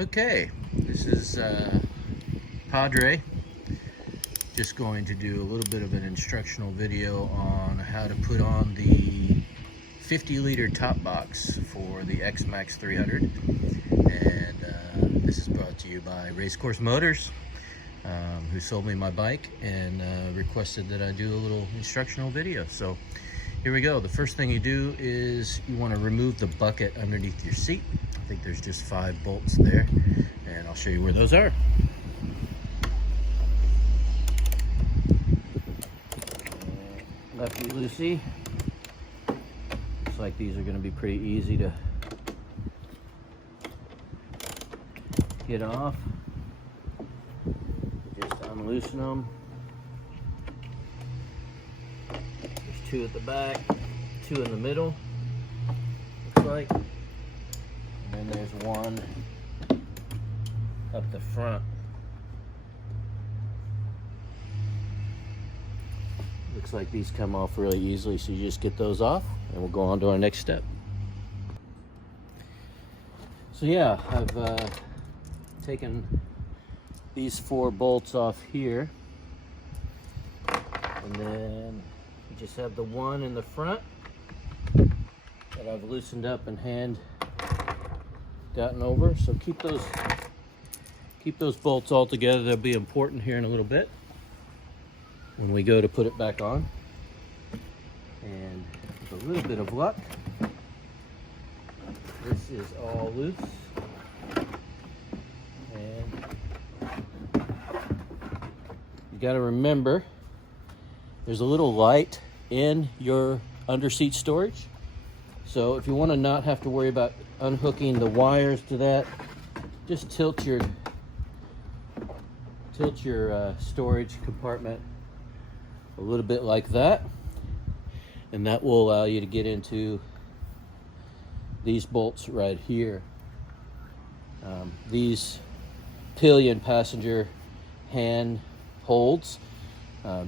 Okay, this is Padre. Just going to do a little bit of an instructional video on how to put on the 50-liter top box for the Xmax 300. And this is brought to you by Racecourse Motors, who sold me my bike and requested that I do a little instructional video. So here we go. The first thing you do is you want to remove the bucket underneath your seat. I think there's just 5 bolts there, and I'll show you where those are. Lefty loosey. Looks like these are going to be pretty easy to get off. Just unloosen them. There's 2 at the back, 2 in the middle, looks like. And then there's 1 up the front. Looks like these come off really easily, so you just get those off and we'll go on to our next step. So yeah, I've taken these 4 bolts off here, and then you just have the 1 in the front that I've loosened up and hand gotten over. So keep those bolts all together. They'll be important here in a little bit when we go to put it back on. And with a little bit of luck, this is all loose. And you got to remember, there's a little light in your under-seat storage. So if you want to not have to worry about unhooking the wires to that, just tilt your storage compartment a little bit like that, and that will allow you to get into these bolts right here. These pillion passenger hand holds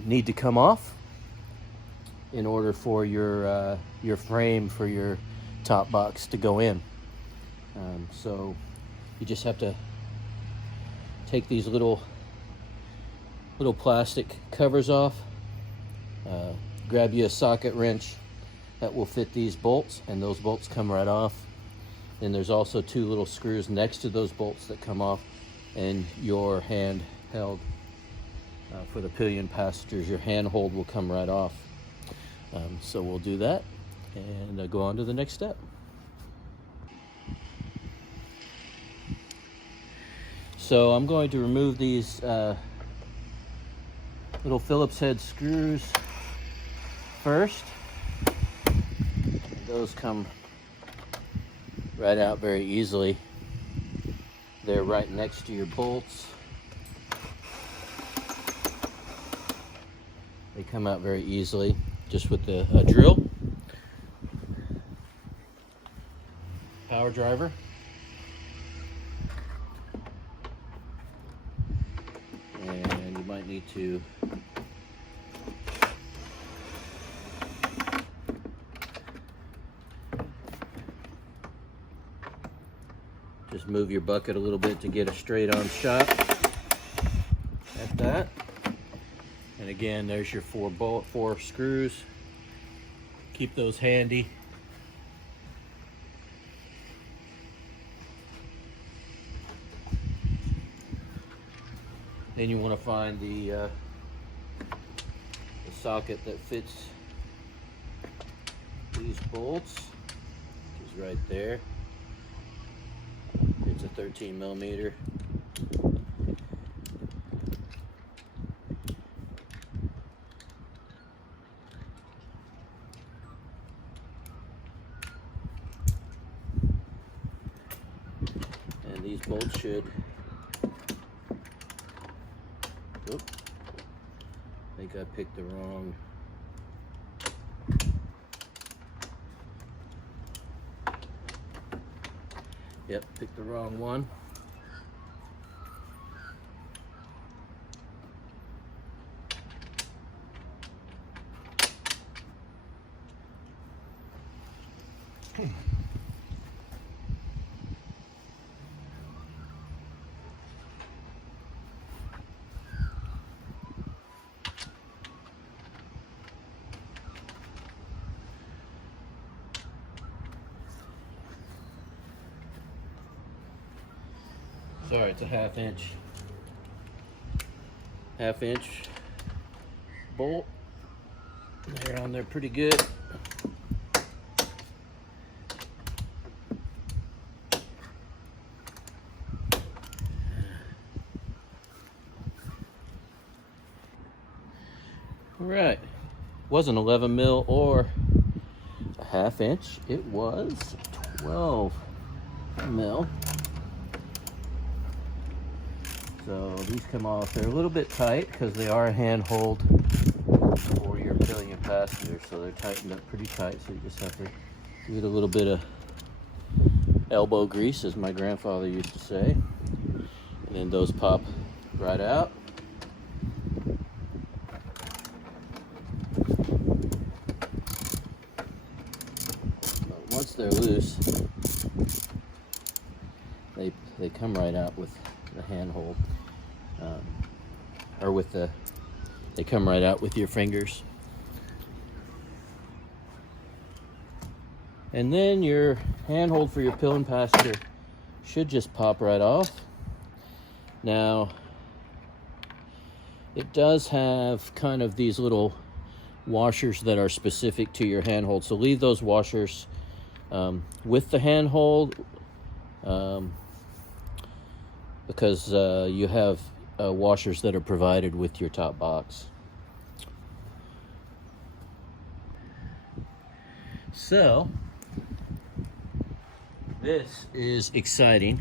need to come off in order for your frame for your top box to go in. So you just have to take these little plastic covers off, grab you a socket wrench that will fit these bolts, and those bolts come right off. And there's also 2 little screws next to those bolts that come off, and your hand held for the pillion passengers, your hand hold will come right off. So we'll do that and go on to the next step. So I'm going to remove these little Phillips head screws first. And those come right out very easily. They're right next to your bolts. They come out very easily just with a drill, power driver, and you might need to just move your bucket a little bit to get a straight on shot at that. And again, there's your 4 screws. Keep those handy. Then you want to find the socket that fits these bolts, which is right there. It's a 13 millimeter. And these bolts should, I think I picked the wrong, picked the wrong one. Sorry, it's a half-inch bolt. They're on there pretty good. All right, wasn't 11 mil or a half-inch, it was 12 mil. So these come off. They're a little bit tight because they are a handhold for your pillion passenger, so they're tightened up pretty tight. So you just have to give it a little bit of elbow grease, as my grandfather used to say, and then those pop right out. But once they're loose, they come right out with the handhold, or with the, they come right out with your fingers. And then your handhold for your pillion passenger should just pop right off. Now, it does have kind of these little washers that are specific to your handhold, so leave those washers with the handhold, because you have washers that are provided with your top box. So this is exciting.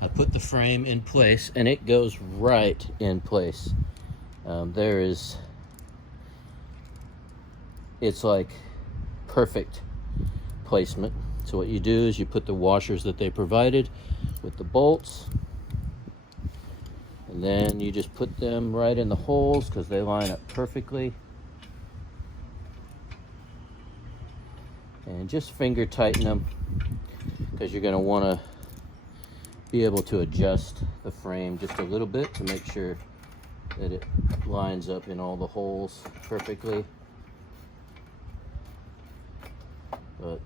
I put the frame in place and it goes right in place. It's like perfect placement. So what you do is you put the washers that they provided with the bolts, and then you just put them right in the holes because they line up perfectly. And just finger tighten them because you're going to want to be able to adjust the frame just a little bit to make sure that it lines up in all the holes perfectly. But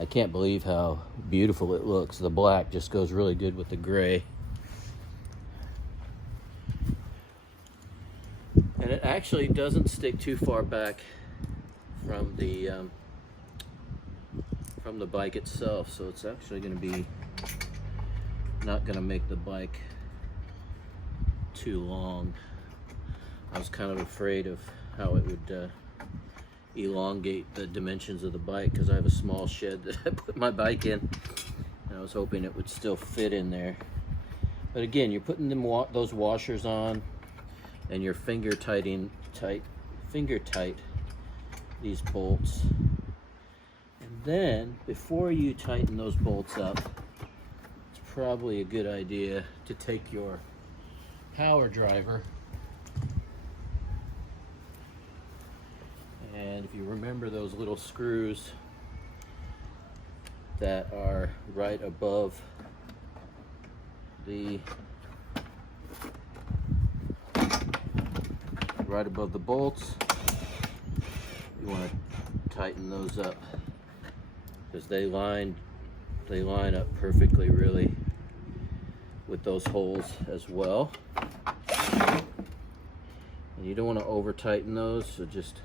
I can't believe how beautiful it looks. The black just goes really good with the gray. And it actually doesn't stick too far back from the bike itself, so it's actually going to be not going to make the bike too long. I was kind of afraid of how it would elongate the dimensions of the bike because I have a small shed that I put my bike in, and I was hoping it would still fit in there. But again, you're putting those washers on, and you're finger tight these bolts. And then before you tighten those bolts up, it's probably a good idea to take your power driver, and if you remember those little screws that are right above the bolts, you want to tighten those up because they line up perfectly, really, with those holes as well. And you don't want to over tighten those, so just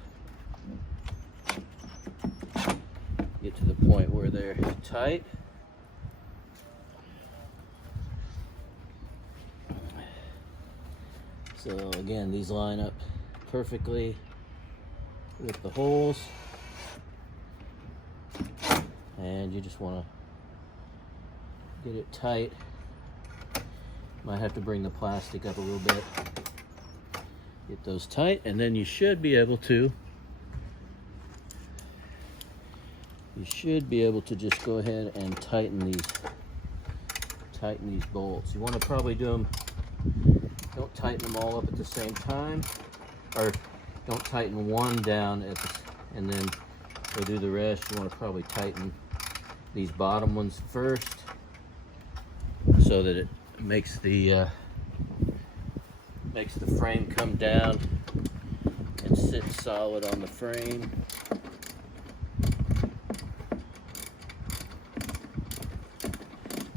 get to the point where they're tight. So again, these line up perfectly with the holes, and you just want to get it tight. Might have to bring the plastic up a little bit. Get those tight, and then you should be able to just go ahead and tighten these bolts. You want to probably do them, don't tighten them all up at the same time, or don't tighten one down and then go do the rest. You want to probably tighten these bottom ones first so that it makes the frame come down and sit solid on the frame.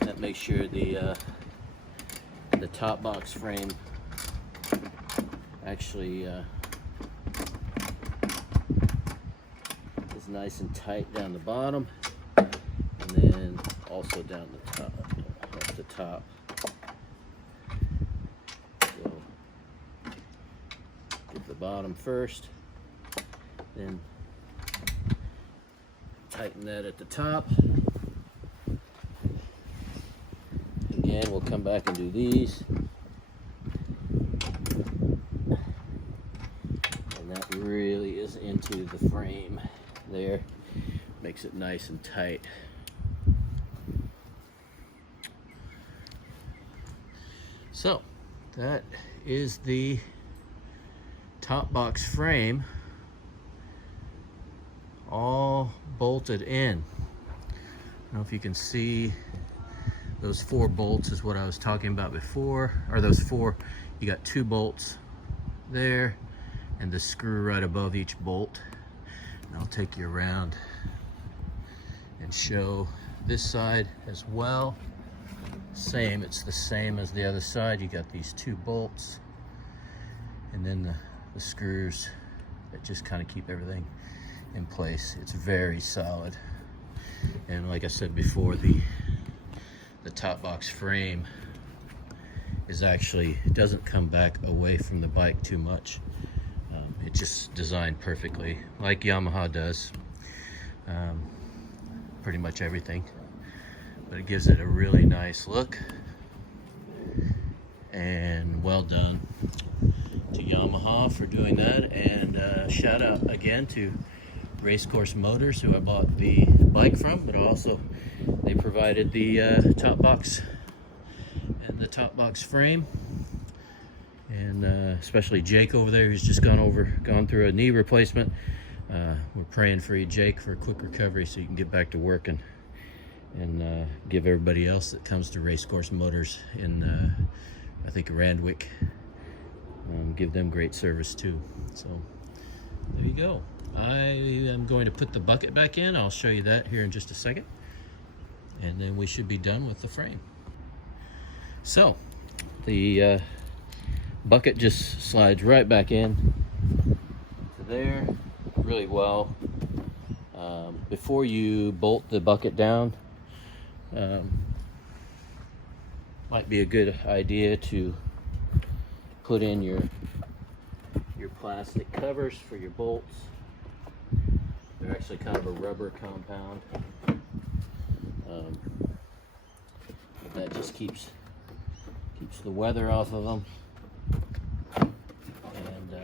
That make sure the top box frame actually is nice and tight down the bottom, and then also down the top, off the top. So get the bottom first, then tighten that at the top. Again, we'll come back and do these. And that really is into the frame there. Makes it nice and tight. So, that is the top box frame all bolted in. I don't know if you can see those 4 bolts is what I was talking about before, or those 4, you got 2 bolts there and the screw right above each bolt. And I'll take you around and show this side as well. Same, it's the same as the other side. You got these 2 bolts and then the screws that just kind of keep everything in place. It's very solid. And like I said before, the top box frame is actually, it doesn't come back away from the bike too much. It's just designed perfectly like Yamaha does. Pretty much everything, but it gives it a really nice look, and well done to Yamaha for doing that. And shout out again to Racecourse Motors, who I bought the bike from, but also they provided the top box and the top box frame. And especially Jake over there, who's just gone through a knee replacement. We're praying for you, Jake, for a quick recovery so you can get back to work and give everybody else that comes to Racecourse Motors in I think Randwick, give them great service too. So there you go. I am going to put the bucket back in. I'll show you that here in just a second, and then we should be done with the frame. So the bucket just slides right back in to there really well. Before you bolt the bucket down, might be a good idea to put in your plastic covers for your bolts. They're actually kind of a rubber compound. That just keeps the weather off of them, and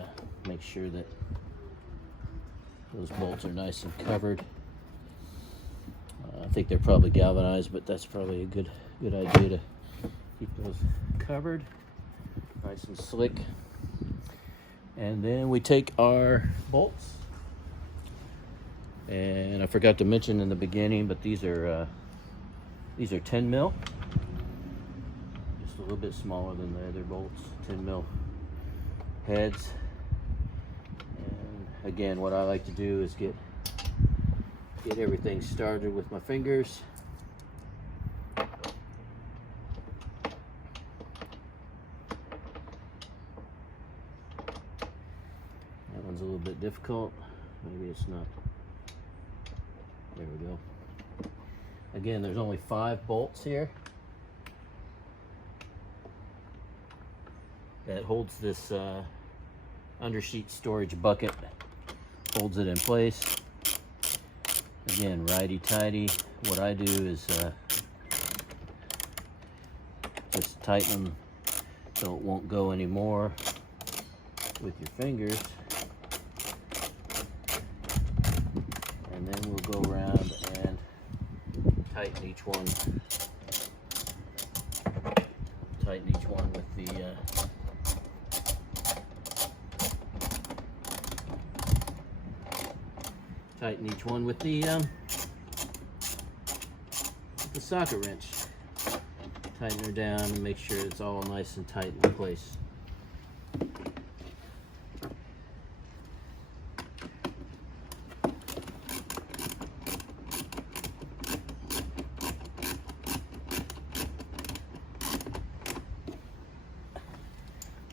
make sure that those bolts are nice and covered. I think they're probably galvanized, but that's probably a good idea to keep those covered nice and slick. And then we take our bolts, and I forgot to mention in the beginning, but these are 10 mil, just a little bit smaller than the other bolts. 10 mil heads. And again, what I like to do is get everything started with my fingers. That one's a little bit difficult. Maybe it's not. There we go. Again, there's only 5 bolts here that holds this undersheet storage bucket, holds it in place. Again, righty-tighty. What I do is just tighten them so it won't go anymore with your fingers. And then we'll go around and tighten each one. Tighten each one with the socket wrench. Tighten her down and make sure it's all nice and tight in place.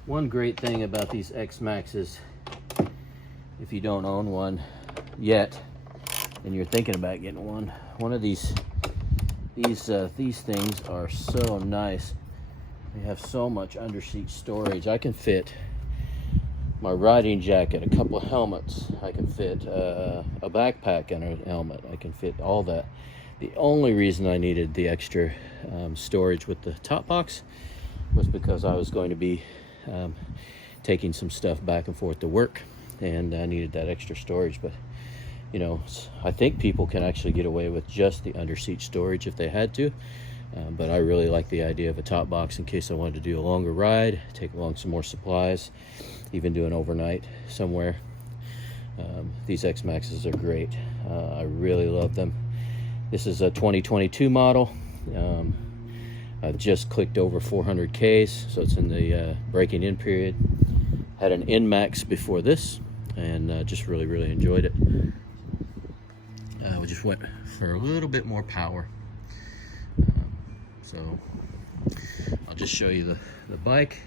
One great thing about these Xmaxes, if you don't own one yet and you're thinking about getting one of these things are so nice. They have so much underseat storage. I can fit my riding jacket, a couple of helmets. I can fit a backpack and a helmet. I can fit all that. The only reason I needed the extra storage with the top box was because I was going to be taking some stuff back and forth to work, and I needed that extra storage. But you know, I think people can actually get away with just the underseat storage if they had to. But I really like the idea of a top box in case I wanted to do a longer ride, take along some more supplies, even do an overnight somewhere. These Xmaxes are great. I really love them. This is a 2022 model. I've just clicked over 400 Ks, so it's in the breaking in period. Had an Inmax before this, and just really enjoyed it. We just went for a little bit more power. So I'll just show you the bike.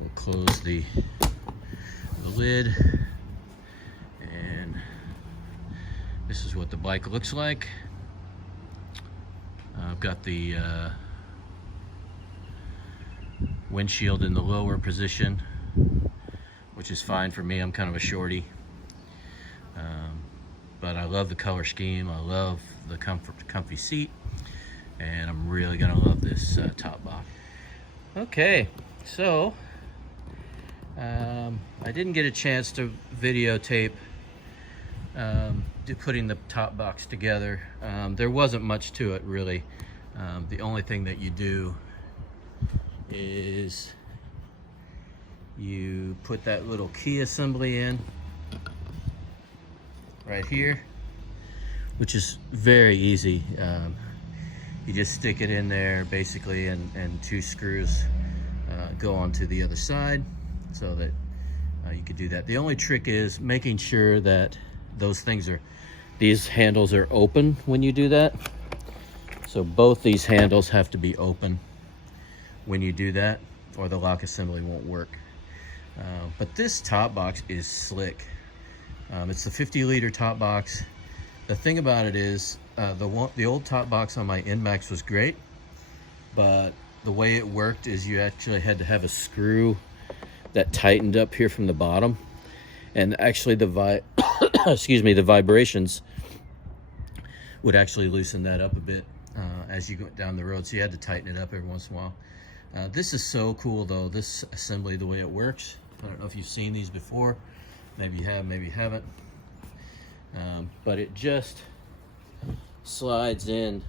We'll close the lid, and this is what the bike looks like. I've got the windshield in the lower position, which is fine for me. I'm kind of a shorty, but I love the color scheme. I love the comfy seat, and I'm really gonna love this top box. Okay, so I didn't get a chance to videotape putting the top box together. There wasn't much to it really. The only thing that you do is you put that little key assembly in right here, which is very easy. You just stick it in there basically, and two screws go onto the other side, so that you could do that. The only trick is making sure that these handles are open when you do that. So both these handles have to be open when you do that, or the lock assembly won't work. But this top box is slick. It's the 50-liter top box. The thing about it is, the old top box on my Inmax was great, but the way it worked is you actually had to have a screw that tightened up here from the bottom, and actually the the vibrations would actually loosen that up a bit as you go down the road. So you had to tighten it up every once in a while. This is so cool though, this assembly, the way it works. I don't know if you've seen these before. Maybe you have, maybe you haven't. But it just slides in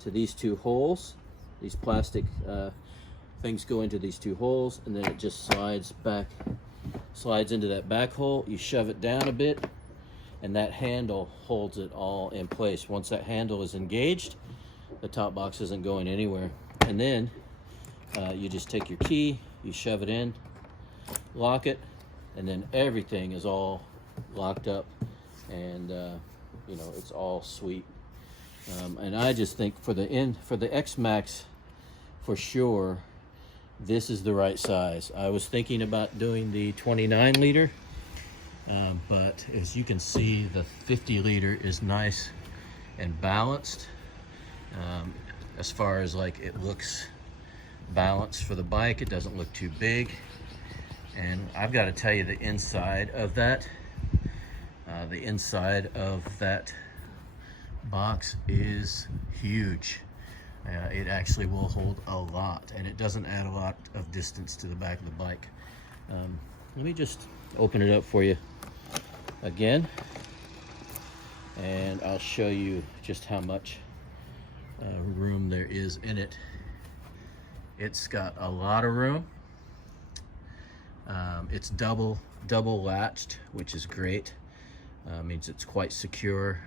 to these two holes. These plastic things go into these two holes, and then it just slides into that back hole. You shove it down a bit, and that handle holds it all in place. Once that handle is engaged, the top box isn't going anywhere. And then you just take your key, you shove it in, lock it, and then everything is all locked up, and you know, it's all sweet. And I just think for the Xmax, for sure, this is the right size. I was thinking about doing the 29-liter, but as you can see, the 50-liter is nice and balanced. As far as like it looks balanced for the bike, it doesn't look too big. And I've got to tell you, the inside of that box is huge. It actually will hold a lot, and it doesn't add a lot of distance to the back of the bike. Let me just open it up for you again, and I'll show you just how much room there is in it. It's got a lot of room. It's double latched, which is great. Means it's quite secure.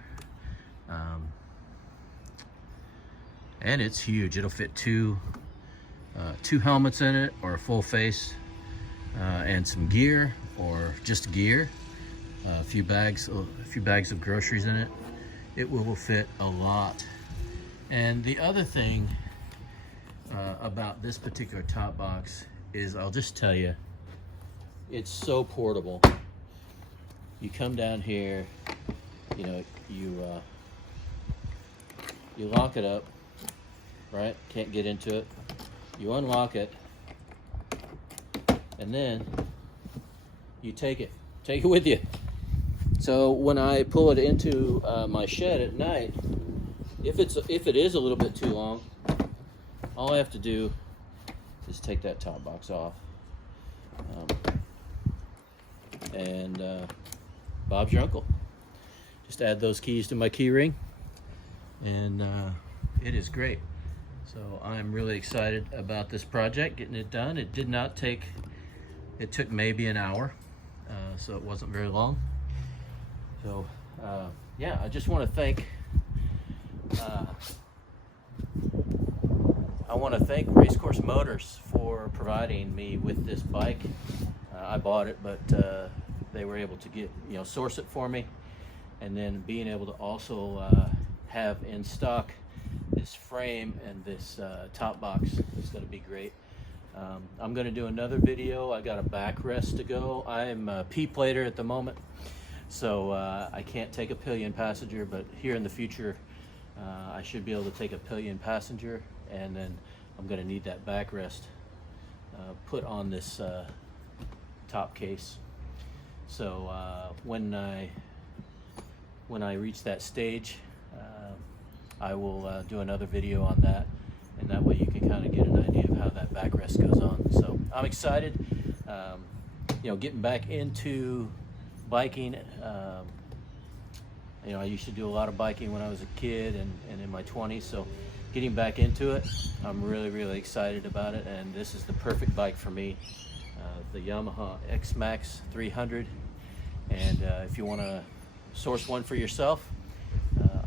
And it's huge. It'll fit two helmets in it, or a full face, and some gear, or just gear. A few bags of groceries in it. It will fit a lot. And the other thing about this particular top box is, I'll just tell you, it's so portable. You come down here, you know, you lock it up, right? Can't get into it. You unlock it, and then you take it with you. So when I pull it into my shed at night, if it is a little bit too long, all I have to do is take that top box off, and Bob's your uncle. Just add those keys to my key ring, and it is great. So I'm really excited about this project, getting it done. It did not take, it took maybe an hour, so it wasn't very long. So yeah, I just want to thank Racecourse Motors for providing me with this bike. I bought it, but they were able to get, source it for me, and then being able to also have in stock this frame and this top box is going to be great. I'm going to do another video. I got a backrest to go. I'm a P-plater at the moment, so I can't take a pillion passenger, but here in the future I should be able to take a pillion passenger, and then I'm going to need that backrest put on this top case. So when I reach that stage, I will do another video on that, and that way you can kind of get an idea of how that backrest goes on. So I'm excited, getting back into biking. I used to do a lot of biking when I was a kid and in my 20s, so getting back into it, I'm really, really excited about it, and this is the perfect bike for me, the Yamaha Xmax 300. And if you want to source one for yourself,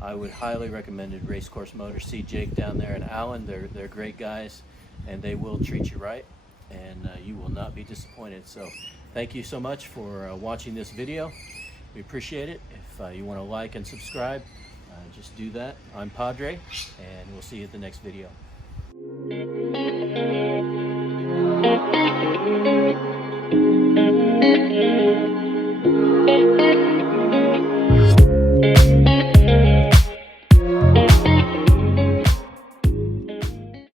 I would highly recommend it. Racecourse Motors. See Jake down there and Alan. They're great guys, and they will treat you right, and you will not be disappointed. So thank you so much for watching this video. We appreciate it. If you want to like and subscribe, just do that. I'm Padre, and we'll see you at the next video.